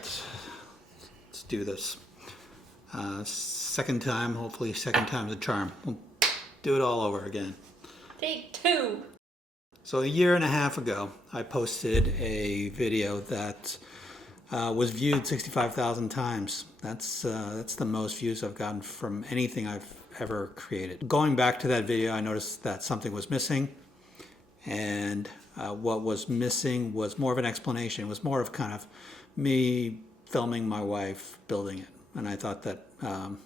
right, let's do this. Second time, hopefully second time's a charm. We'll do it all over again. Take two. So a year and a half ago, I posted a video that was viewed 65,000 times. That's the most views I've gotten from anything I've ever created. Going back to that video, I noticed that something was missing, and what was missing was more of an explanation. It was more of kind of me filming my wife building it, and I thought that there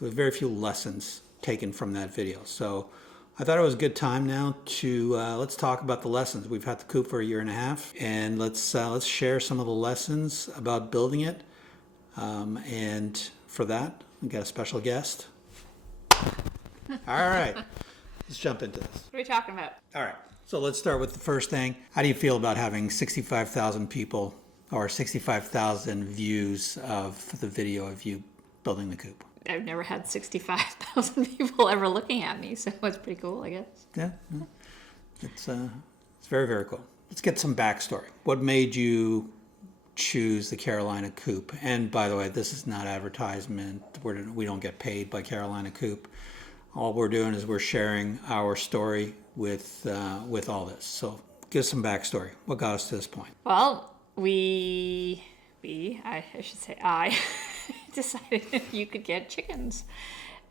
was very few lessons taken from that video. So I thought it was a good time now to let's talk about the lessons. We've had the coop for a year and a half, and let's share some of the lessons about building it. And for that, we got a special guest. All right, let's jump into this. What are we talking about? All right, so let's start with the first thing. How do you feel about having 65,000 people or 65,000 views of the video of you building the coop? I've never had 65,000 people ever looking at me, so it's pretty cool, I guess. Yeah, it's very, very cool. Let's get some backstory. What made you choose the Carolina Coop? And by the way, this is not advertisement. We don't get paid by Carolina Coop. All we're doing is we're sharing our story with all this. So give us some backstory. What got us to this point? Well, I should say I decided you could get chickens.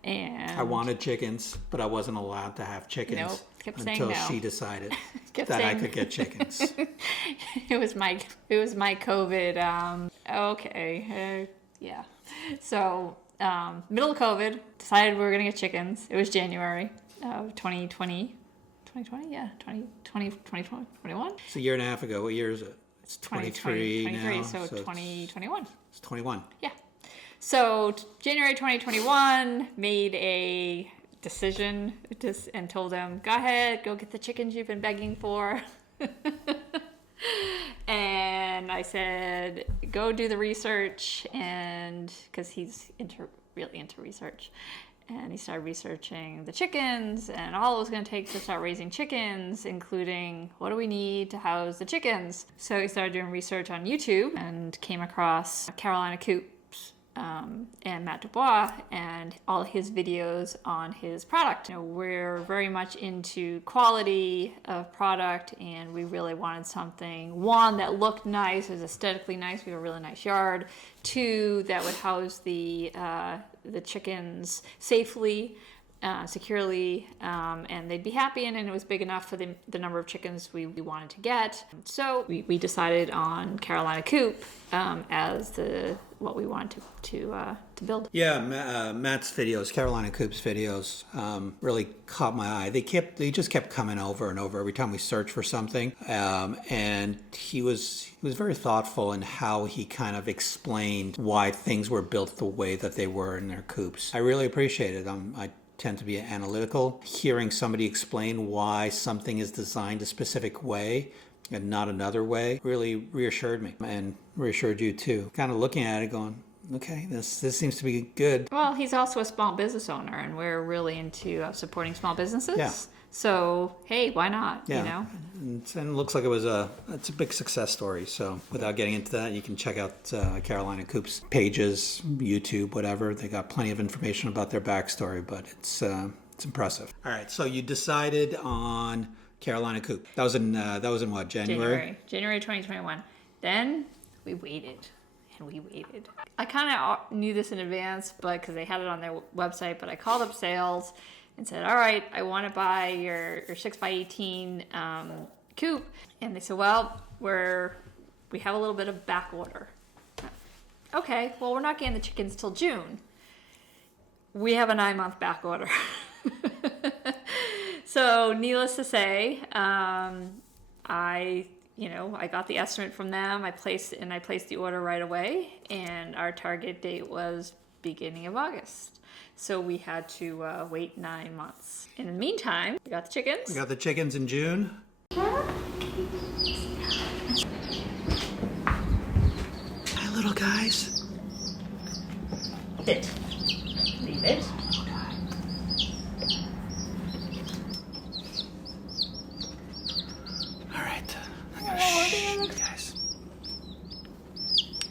And I wanted chickens, but I wasn't allowed to have chickens. Nope, kept saying until no. she decided Kept that saying I could get chickens. It was my COVID. Yeah. So middle of COVID, decided we were gonna get chickens. It was January of 2020. 2020, yeah, 2021. It's a year and a half ago. What year is it? It's 23 now. So 2021. It's 21. Yeah. So January 2021, made a decision and told them, go ahead, go get the chickens you've been begging for. And I said, go do the research, and because he's really into research. And he started researching the chickens and all it was going to take to start raising chickens, including what do we need to house the chickens. So he started doing research on YouTube and came across Carolina Coop and Matt Dubois and all his videos on his product. You know, we're very much into quality of product, and we really wanted something, one, that looked nice, was aesthetically nice, we have a really nice yard, two, that would house the chickens safely, securely, and they'd be happy, and it was big enough for the number of chickens we wanted to get. So we decided on Carolina Coop as what we wanted to build. Yeah, Matt's videos, Carolina Coop's videos, really caught my eye. They just kept coming over and over every time we searched for something, and he was very thoughtful in how he kind of explained why things were built the way that they were in their coops. I really appreciate it. I tend to be analytical. Hearing somebody explain why something is designed a specific way and not another way really reassured me, and reassured you too. Kind of looking at it going, okay, this seems to be good. Well, he's also a small business owner, and we're really into supporting small businesses. Yeah. So, hey, why not? Yeah. You know? And it looks like it's a big success story. So without getting into that, you can check out Carolina Coop's pages, YouTube, whatever. They got plenty of information about their backstory, but it's impressive. All right, so you decided on Carolina Coop. That was in what, January? January 2021. Then we waited. And we waited. I kind of knew this in advance, but because they had it on their website, but I called up sales and said, all right, I want to buy your 6x18 coop. And they said, well, we have a little bit of back order. Okay, well, we're not getting the chickens till June. We have a 9-month back order. So needless to say, I got the estimate from them. I placed the order right away, and our target date was beginning of August. So we had to wait 9 months. In the meantime, we got the chickens. We got the chickens in June. Hi, little guys. Sit. Leave it. All right. I'm gonna shh, you guys.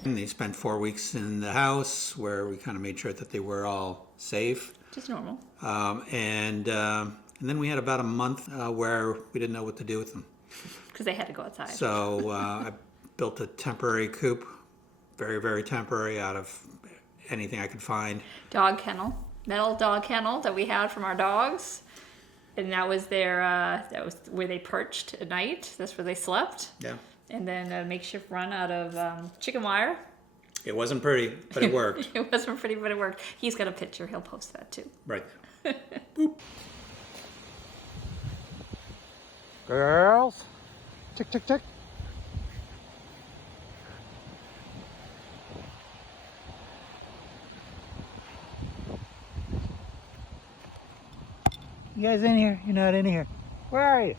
And they spent 4 weeks in the house where we kind of made sure that they were all safe. Just normal. And then we had about a month where we didn't know what to do with them. Because they had to go outside. So I built a temporary coop, very, very temporary, out of anything I could find. Dog kennel, metal dog kennel that we had from our dogs. And that was that was where they perched at night. That's where they slept. Yeah. And then a makeshift run out of chicken wire. It wasn't pretty, but it worked. It wasn't pretty, but it worked. He's got a picture. He'll post that too. Right. Boop. Girls. Tick, tick, tick. You guys in here? You're not in here. Where are you?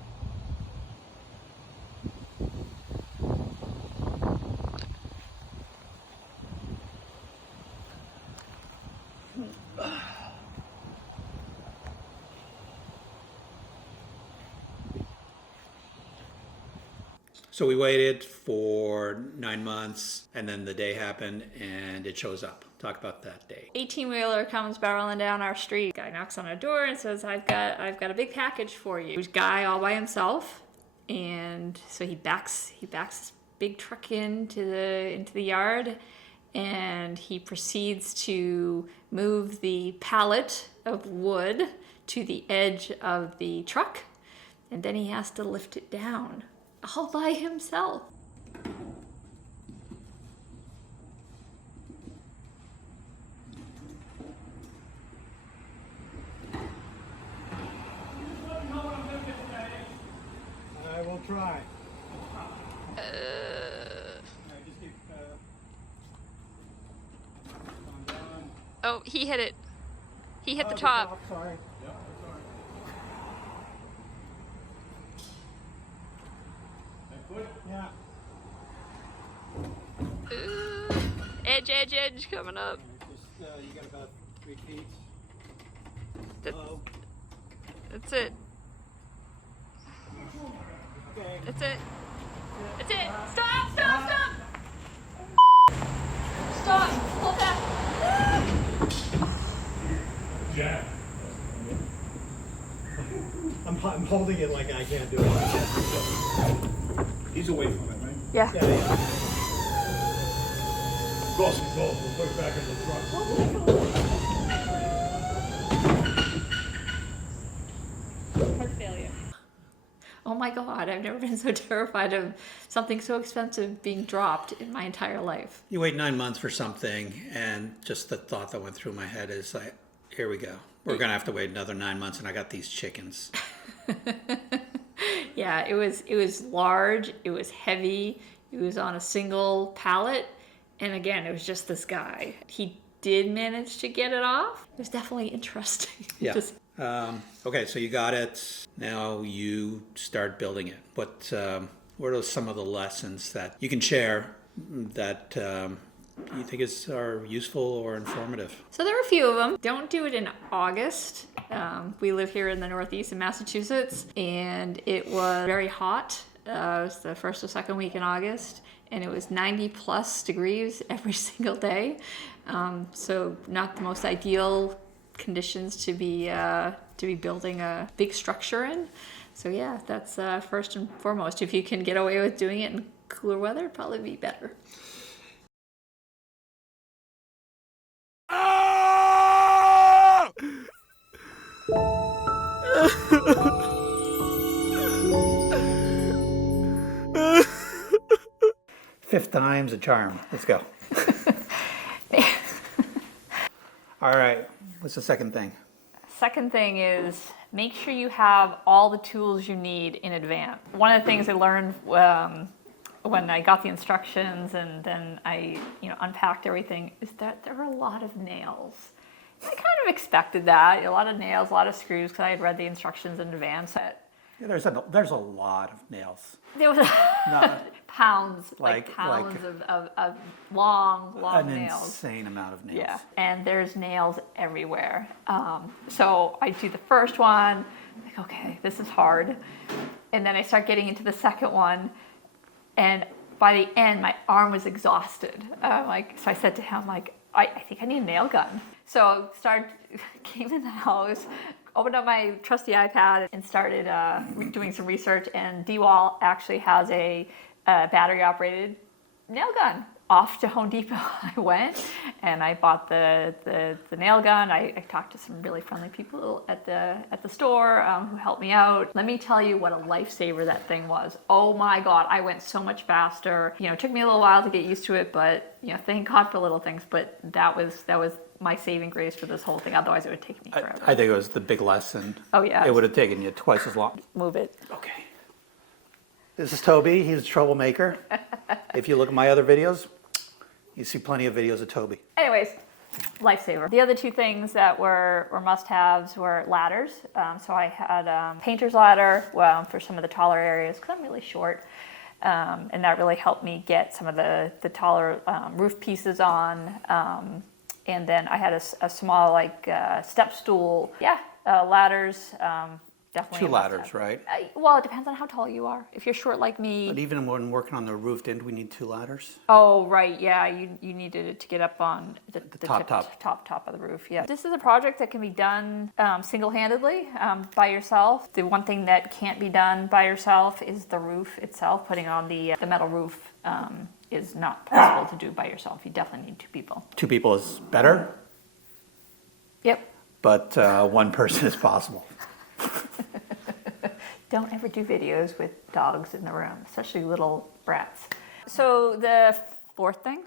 So we waited for 9 months, and then the day happened, and it shows up. Talk about that day. 18-wheeler comes barreling down our street. Guy knocks on our door and says, I've got a big package for you. There's a guy all by himself, and so he backs this big truck into the yard, and he proceeds to move the pallet of wood to the edge of the truck, and then he has to lift it down all by himself. I will try. Oh, he hit it. He hit the top. Sorry. Yeah. Edge coming up. You got about 3 feet. That's it. Okay. That's it. That's it. Stop! Stop! Pull back. Jack. I'm holding it like I can't do it. He's away from it, right? Yeah. Go. We'll put it back in the truck. Heart failure. Oh my God, I've never been so terrified of something so expensive being dropped in my entire life. You wait 9 months for something, and just the thought that went through my head is like, here we go. We're gonna have to wait another 9 months, and I got these chickens. Yeah, it was large, it was heavy, it was on a single pallet, and again, it was just this guy. He did manage to get it off. It was definitely interesting. Yeah. Okay, so you got it. Now you start building it. What are some of the lessons that you can share that you think are useful or informative? So there are a few of them. Don't do it in August. We live here in the Northeast in Massachusetts, and it was very hot. It was the first or second week in August, and it was 90 plus degrees every single day. So not the most ideal conditions to be building a big structure in. So yeah, that's first and foremost. If you can get away with doing it in cooler weather, it'd probably be better. Fifth time's a charm. Let's go. All right. What's the second thing? Second thing is make sure you have all the tools you need in advance. One of the things I learned when I got the instructions and then I unpacked everything is that there were a lot of nails. I kind of expected that. A lot of nails, a lot of screws, because I had read the instructions in advance. Yeah, there's a lot of nails. There was pounds, like pounds of long An nails. insane amount of nails. Yeah, and there's nails everywhere. So I do the first one, like, okay, this is hard. And then I start getting into the second one, and by the end, my arm was exhausted. So I said to him, like, I think I need a nail gun. So came in the house, opened up my trusty iPad and started doing some research. And D-Wall actually has a battery operated nail gun. Off to Home Depot I went, and I bought the nail gun. I talked to some really friendly people at the store who helped me out. Let me tell you what a lifesaver that thing was. Oh my God, I went so much faster. You know, it took me a little while to get used to it, but you know, thank God for little things. But that was my saving grace for this whole thing. Otherwise, it would take me forever. I think it was the big lesson. Oh yeah, It would have taken you twice as long. move it. Okay. This is Toby. He's a troublemaker. If you look at my other videos, you see plenty of videos of Toby. Anyways, lifesaver. The other two things that were must-haves were ladders. So I had painter's ladder for some of the taller areas because I'm really short. And that really helped me get some of the taller roof pieces on. And then I had a small step stool. Yeah, ladders. Definitely Two ladders, right? Well, it depends on how tall you are. If you're short like me. But even when working on the roof, didn't we need two ladders? Oh, right. Yeah, you needed it to get up on the top of the roof. Yeah. This is a project that can be done single-handedly by yourself. The one thing that can't be done by yourself is the roof itself. Putting on the metal roof is not possible to do by yourself. You definitely need two people. Two people is better, Yep. but one person is possible. Don't ever do videos with dogs in the room, especially little brats. So the fourth thing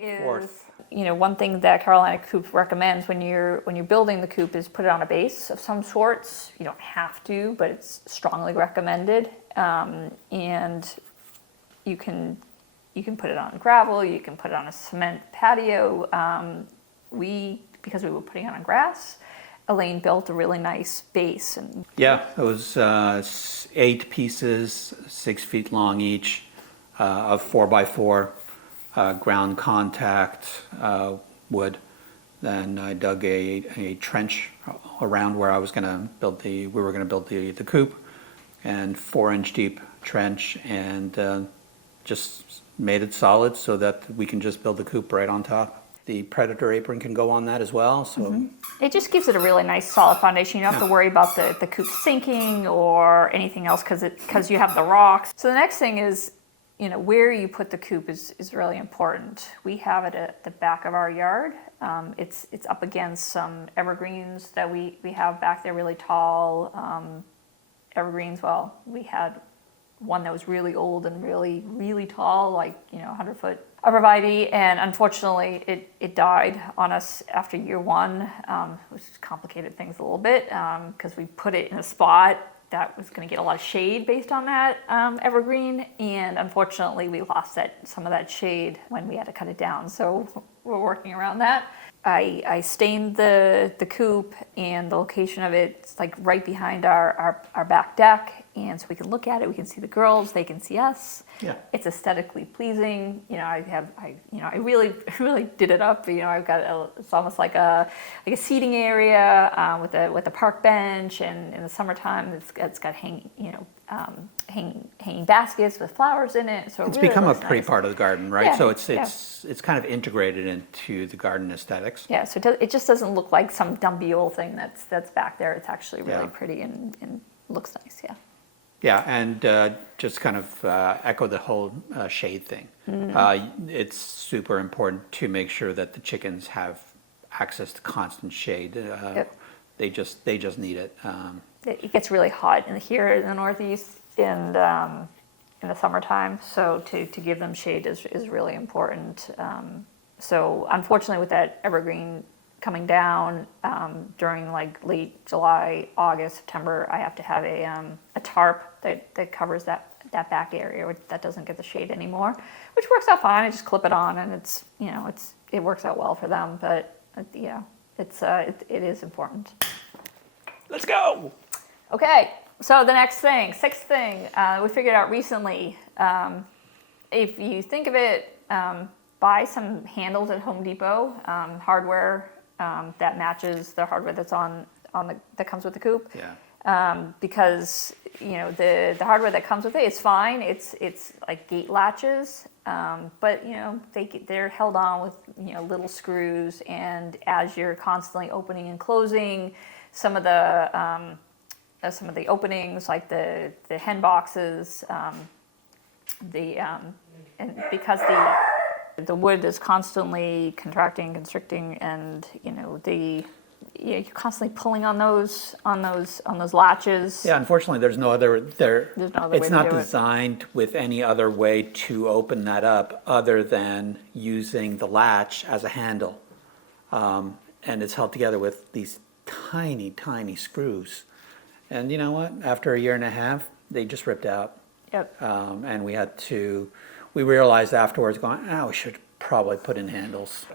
is, you know, one thing that Carolina Coop recommends when you're building the coop is put it on a base of some sorts. You don't have to, but it's strongly recommended. And you can put it on gravel, you can put it on a cement patio. Because we were putting it on grass, Elaine built a really nice base. And Yeah, it was 8 pieces, 6 feet long each, of 4x4 ground contact wood. Then I dug a trench around where we were going to build the coop, and 4-inch deep trench, and just made it solid so that we can just build the coop right on top. The Predator apron can go on that as well. So it just gives it a really nice solid foundation. You don't have to worry about the coop sinking or anything else because you have the rocks. So the next thing is, you know, where you put the coop is really important. We have it at the back of our yard. It's up against some evergreens that we have back there, really tall evergreens. Well, we had one that was really old and really, really tall, like, you know, 100-foot arborvitae, and unfortunately it died on us after year one, which complicated things a little bit because we put it in a spot that was going to get a lot of shade based on that evergreen, and unfortunately we lost some of that shade when we had to cut it down, so we're working around that. I stained the coop, and the location of it's like right behind our back deck, and so we can look at it. We can see the girls; they can see us. Yeah, it's aesthetically pleasing. You know, I really did it up. You know, I've got it's almost like a seating area with a park bench, and in the summertime it's got hanging baskets with flowers in it. So it's really become a looks pretty nice. part of the garden, right? Yeah, So it's kind of integrated into the garden aesthetics. Yeah, so it just doesn't look like some dumpy old thing that's back there. It's actually really pretty and looks nice, yeah. Yeah, and just kind of echo the whole shade thing. It's super important to make sure that the chickens have access to constant shade. Yep. They just need it. It gets really hot here in the Northeast in the summertime, so to give them shade is really important. So unfortunately, with that evergreen coming down during like late July, August, September, I have to have a tarp that covers that back area that doesn't get the shade anymore, which works out fine. I just clip it on, and it works out well for them. But it is important. Let's go. Okay, so the next thing, sixth thing, we figured out recently. If you think of it, buy some handles at Home Depot, hardware that matches the hardware that's that comes with the coop. Yeah. because the hardware that comes with it is fine. It's like gate latches, but they're held on with little screws, and as you're constantly opening and closing some of the openings, like the hen boxes, and because the wood is constantly contracting, constricting, and you're constantly pulling on those latches. Yeah, unfortunately, there's no other way it's to not do it. designed with any other way to open that up other than using the latch as a handle. And it's held together with these tiny, tiny screws. And you know what? After a year and a half, they just ripped out. Yep. And we realized afterwards, going, we should probably put in handles.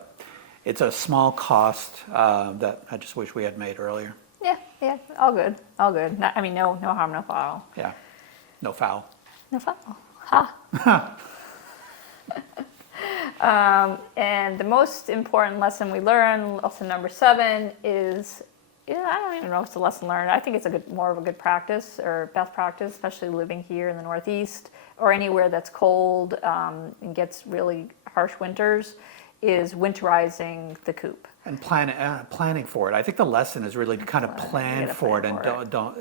It's a small cost that I just wish we had made earlier. Yeah, all good. No harm, no foul. Yeah, no foul. No foul. And the most important lesson we learned, lesson number 7, is, I don't even know if it's a lesson learned. I think it's more of a good practice or best practice, especially living here in the Northeast or anywhere that's cold and gets really harsh winters, is winterizing the coop. And planning for it. I think the lesson is really to kind of plan for it, and don't.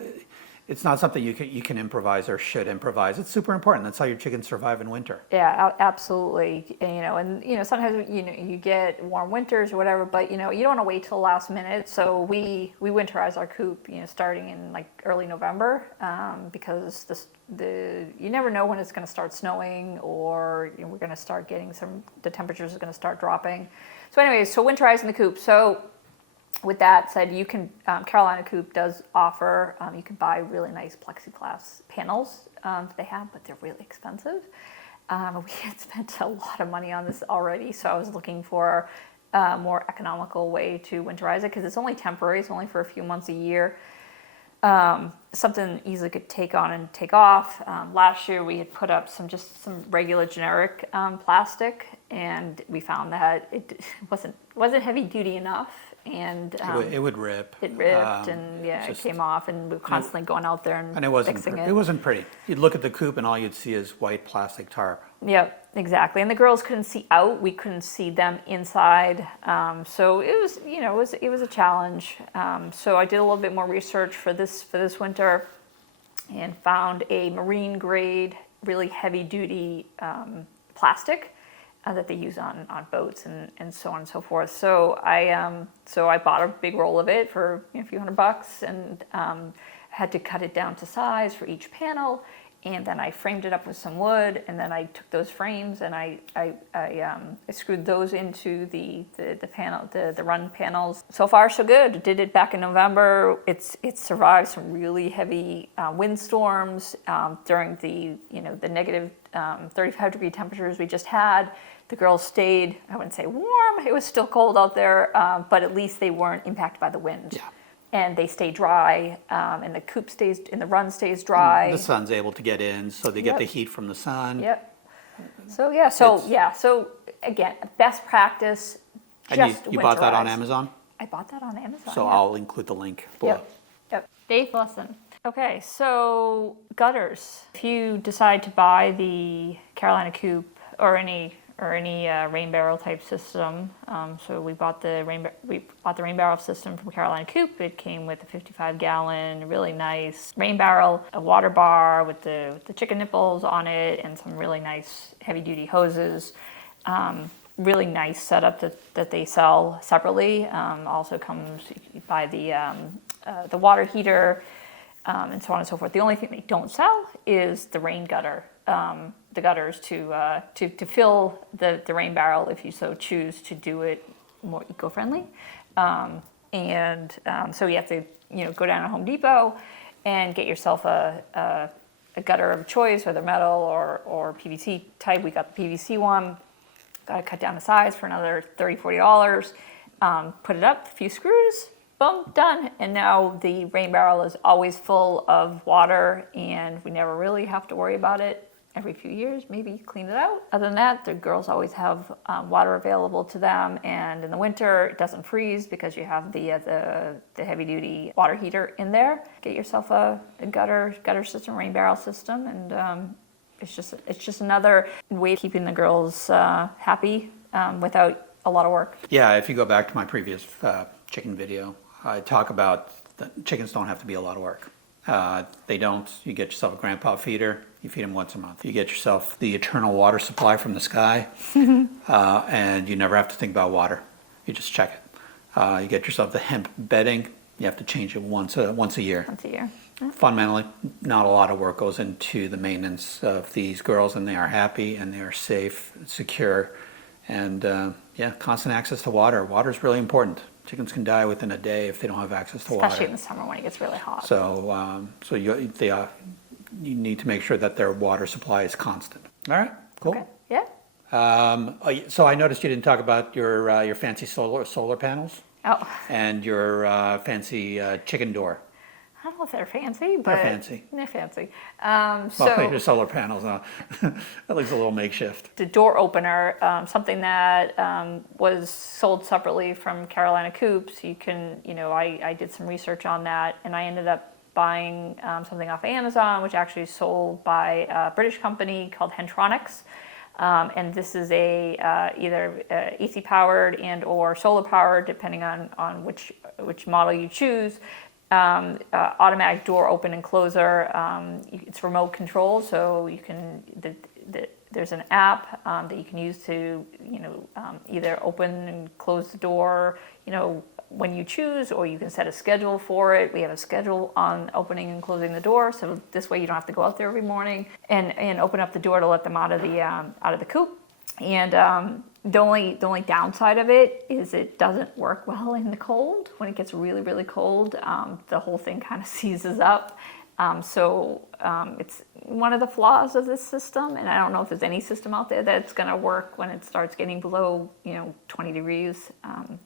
It's not something you can improvise or should improvise. It's super important. That's how your chickens survive in winter. Yeah, absolutely. And sometimes you get warm winters or whatever, but you don't want to wait till the last minute. So we winterize our coop starting in like early November, because you never know when it's going to start snowing, or we're going to start getting the temperatures are going to start dropping. So anyways, so winterizing the coop. So with that said, you can, Carolina Coop does offer, you can buy really nice plexiglass panels they have, but they're really expensive. We had spent a lot of money on this already, so I was looking for a more economical way to winterize it, because it's only temporary, it's only for a few months a year. Something easily could take on and take off. Last year we had put up some regular generic plastic, and we found that it wasn't heavy duty enough. And It would rip. it ripped, and it came off, and we were constantly going out there and fixing it. It wasn't pretty. You'd look at the coop and all you'd see is white plastic tarp. Yep, exactly. And the girls couldn't see out; we couldn't see them inside. So it was a challenge. So I did a little bit more research for this winter, and found a marine grade, really heavy duty plastic that they use on boats and so on and so forth. So I bought a big roll of it for a few $100, and had to cut it down to size for each panel, and then I framed it up with some wood, and then I took those frames and I screwed those into the panel, the run panels. So far so good. Did it back in November. It survived some really heavy windstorms during the negative 35-degree temperatures we just had. The girls stayed, I wouldn't say warm, it was still cold out there, but at least they weren't impacted by the wind. Yeah. And they stay dry, and the coop stays, and the run stays dry. The sun's able to get in, so they get the heat from the sun. Yep. So so again, best practice. And you bought that on Amazon? I bought that on Amazon. So I'll include the link below. Yep. Dave lesson. Okay, so gutters. If you decide to buy the Carolina Coop or any rain barrel type system, so we bought the rain barrel system from Carolina Coop. It came with a 55-gallon, really nice rain barrel, a water bar with the chicken nipples on it, and some really nice heavy-duty hoses. Really nice setup that they sell separately. Also comes, you buy the water heater, and so on and so forth. The only thing they don't sell is the rain gutter. The gutters to fill the rain barrel if you so choose to do it more eco-friendly. So you have to go down to Home Depot and get yourself a gutter of choice, whether metal or PVC type. We got the PVC one. Got to cut down the size for another $30-$40. Put it up, a few screws, boom, done. And now the rain barrel is always full of water, and we never really have to worry about it. every few years, maybe clean it out. Other than that, the girls always have water available to them, and in the winter it doesn't freeze because you have the heavy duty water heater in there. Get yourself a gutter system, rain barrel system, and it's just another way of keeping the girls happy without a lot of work. Yeah, if you go back to my previous chicken video, I talk about the chickens don't have to be a lot of work. They don't. You get yourself a grandpa feeder, you feed them once a month. You get yourself the eternal water supply from the sky, and you never have to think about water. You just check it. You get yourself the hemp bedding, you have to change it once a year. Once a year. Yeah. Fundamentally, not a lot of work goes into the maintenance of these girls, and they are happy, and they are safe, secure, and constant access to water. Water is really important. Chickens can die within a day if they don't have access to water. Especially in the summer when it gets really hot. So, you need to make sure that their water supply is constant. All right, cool. Okay. Yeah. So I noticed you didn't talk about your fancy solar panels Oh, and your fancy chicken door. I don't know if they're fancy, but fancy. They're fancy. Well, your solar panels, that looks a little makeshift. The door opener, something that was sold separately from Carolina Coop. So you can, I did some research on that, and I ended up buying something off Amazon, which actually is sold by a British company called Hentronics. And this is either AC powered and or solar powered, depending on which model you choose. Automatic door open and closer. It's remote control, so you can. There's an app that you can use to either open and close the door when you choose, or you can set a schedule for it. We have a schedule on opening and closing the door, so this way you don't have to go out there every morning and open up the door to let them out of the coop. And the only downside of it is it doesn't work well in the cold. When it gets really, really cold, the whole thing kind of seizes up. So it's one of the flaws of this system, and I don't know if there's any system out there that's going to work when it starts getting below 20 degrees.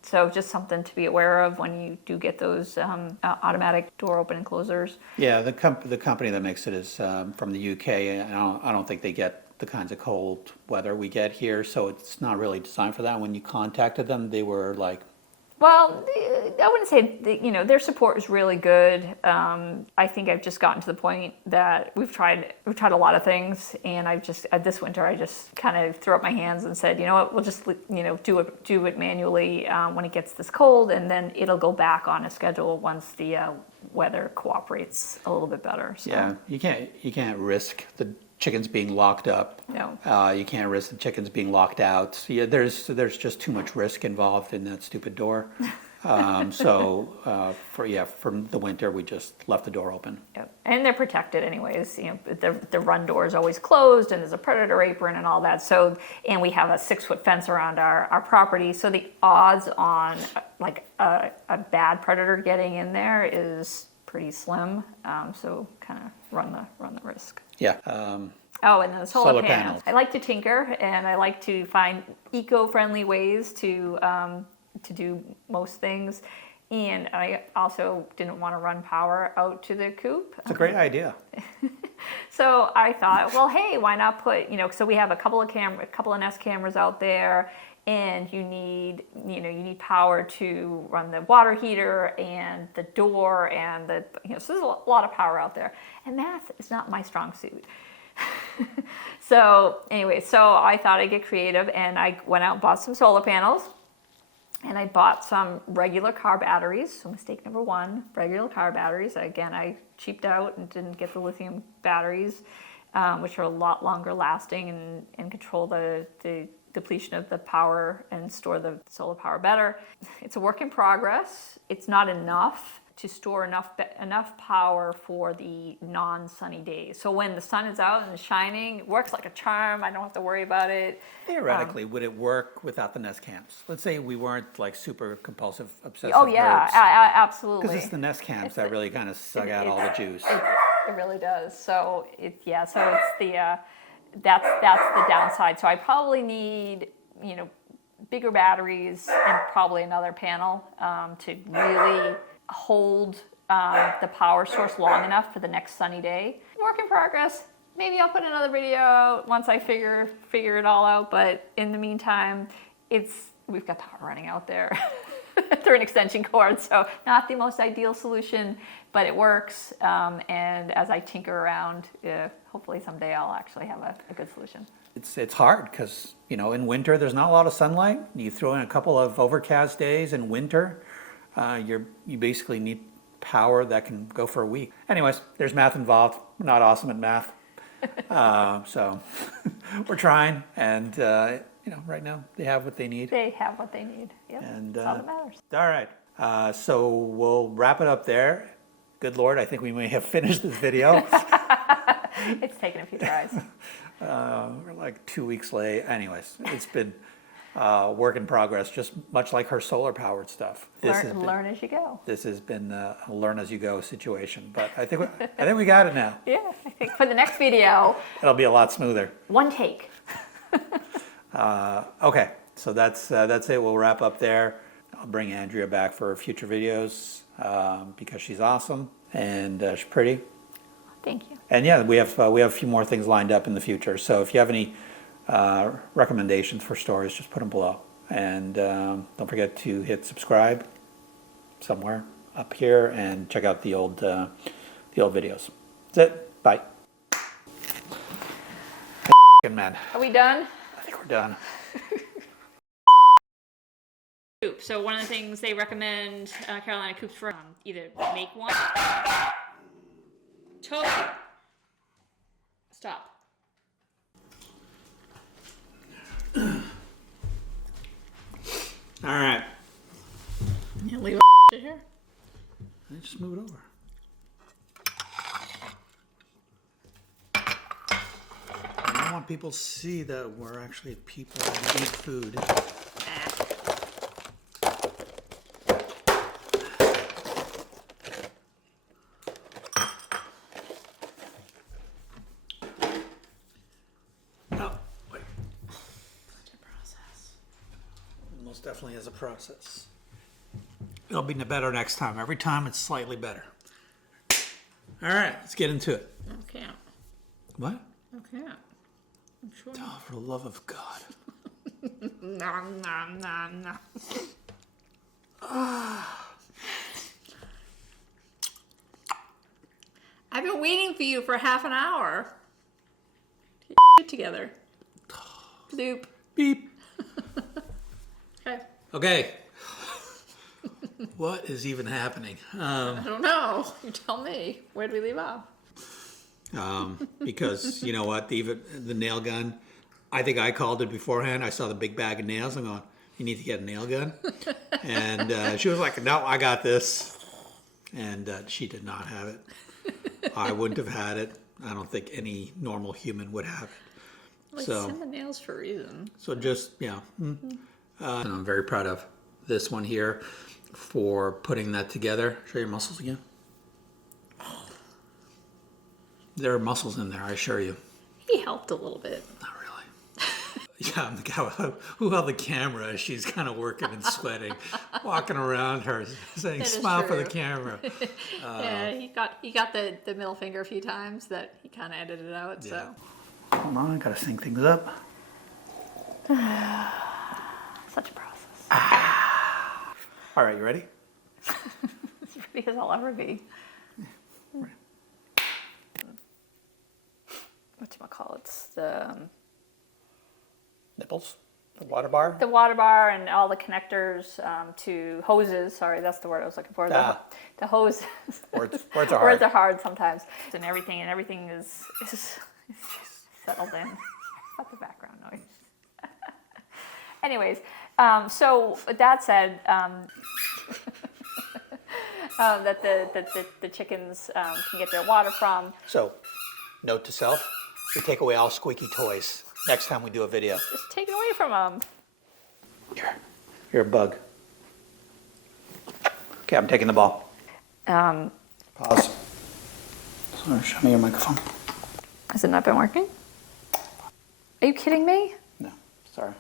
So just something to be aware of when you do get those automatic door open and closers. Yeah, the company that makes it is from the UK, and I don't think they get the kinds of cold weather we get here, so it's not really designed for that. When you contacted them, they were like, well, I wouldn't say their support is really good. I think I've just gotten to the point that we've tried a lot of things, and this winter I just kind of threw up my hands and said, you know what, we'll just do it manually when it gets this cold, and then it'll go back on a schedule once the weather cooperates a little bit better. So. Yeah, you can't risk the chickens being locked up. No. You can't risk the chickens being locked out. So, yeah, there's just too much risk involved in that stupid door. For the winter, we just left the door open. Yep. And they're protected anyways. The run door is always closed, and there's a predator apron and all that. So, and we have a 6-foot fence around our property. So the odds on like a bad predator getting in there is pretty slim. So kind of run the risk. Yeah. And then the solar panels. I like to tinker, and I like to find eco-friendly ways to do most things. And I also didn't want to run power out to the coop. It's a great idea. So I thought, well, hey, why not put, so we have a couple of Nest cameras out there, and you need power to run the water heater and the door and so there's a lot of power out there. And math is not my strong suit. So I thought I'd get creative, and I went out and bought some solar panels, and I bought some regular car batteries. So mistake number one, regular car batteries. Again, I cheaped out and didn't get the lithium batteries, which are a lot longer lasting and control the depletion of the power and store the solar power better. It's a work in progress. It's not enough to store enough power for the non-sunny days. So when the sun is out and shining, it works like a charm. I don't have to worry about it. Theoretically, would it work without the Nest cams? Let's say we weren't like super compulsive, obsessive Oh yeah, nerds. Absolutely. Because it's the Nest cams that really kind of suck out all the juice. It really does. So it's the that's the downside. So I probably need bigger batteries and probably another panel to really hold the power source long enough for the next sunny day. Work in progress. maybe I'll put another video out once I figure it all out. But in the meantime, we've got power running out there through an extension cord, so not the most ideal solution, but it works. And as I tinker around, hopefully someday I'll actually have a good solution. It's hard because, you know, in winter there's not a lot of sunlight. You throw in a couple of overcast days in winter, you basically need power that can go for a week. Anyways, there's math involved. We're not awesome at math, so we're trying. And you know, right now they have what they need. They have what they need. Yep, And that's all that matters. all right, so we'll wrap it up there. Good Lord, I think we may have finished this video. It's taken a few tries. We're like 2 weeks late. Anyways, it's been work in progress, just much like her solar powered stuff. Learn as you go. This has been a learn as you go situation, but I think we got it now. Yeah, I think for the next video, It'll be a lot smoother. one take. Okay, so that's it. We'll wrap up there. I'll bring Andrea back for future videos because she's awesome and she's pretty. Thank you. And yeah, we have a few more things lined up in the future. So if you have any recommendations for stories, just put them below. And don't forget to hit subscribe somewhere up here and check out the old videos. That's it. Bye. Man. Are we done? I think we're done. So one of the things they recommend Carolina Coops for either make one. Toby. Stop. All right. You leave it here. Just move it over. I don't want people to see that we're actually people that eat food. Oh, wait. Such a process. Most definitely is a process. It'll be better next time. Every time it's slightly better. All right, let's get into it. Okay. What? Okay. I'm sure. Oh, for the love of God. Nom, nom, nom, nom. I've been waiting for you for half an hour. Get your shit together. Bloop. Beep. Okay. Okay. What is even happening? I don't know. You tell me. Where do we leave off? Because you know what, the nail gun, I think I called it beforehand. I saw the big bag of nails. I'm going, you need to get a nail gun. And she was like, no, I got this. And she did not have it. I wouldn't have had it. I don't think any normal human would have it. Well, So- send the nails for a reason. So just, yeah. And I'm very proud of this one here for putting that together. Show your muscles again. There are muscles in there, I assure you. He helped a little bit. Not really. Yeah, I'm the guy who held the camera. She's kind of working and sweating, walking around her, saying, That is smile for the true. camera. Yeah, he got the middle finger a few times that he kind of edited out. So Hold on, I gotta sync things up. such a process. All right, you ready? As ready as I'll ever be. Whatchamacallit's the Nipples? The water bar? the water bar and all the connectors to hoses. Sorry, that's the word I was looking for. The hose. Words are hard. Words are hard sometimes. And everything is settled in. What the background noise. Anyways, so with that said, that the chickens can get their water from. So, note to self, we take away all squeaky toys next time we do a video. Just take it away from them. You're a bug. Okay, I'm taking the ball. Pause. So, show me your microphone. Has it not been working? Are you kidding me? No, sorry.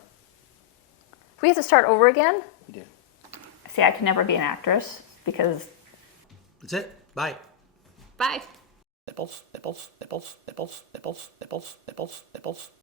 We have to start over again? We do. See, I could never be an actress because. That's it. Bye. Bye. nipples, nipples, nipples, nipples, nipples, nipples, nipples, nipples.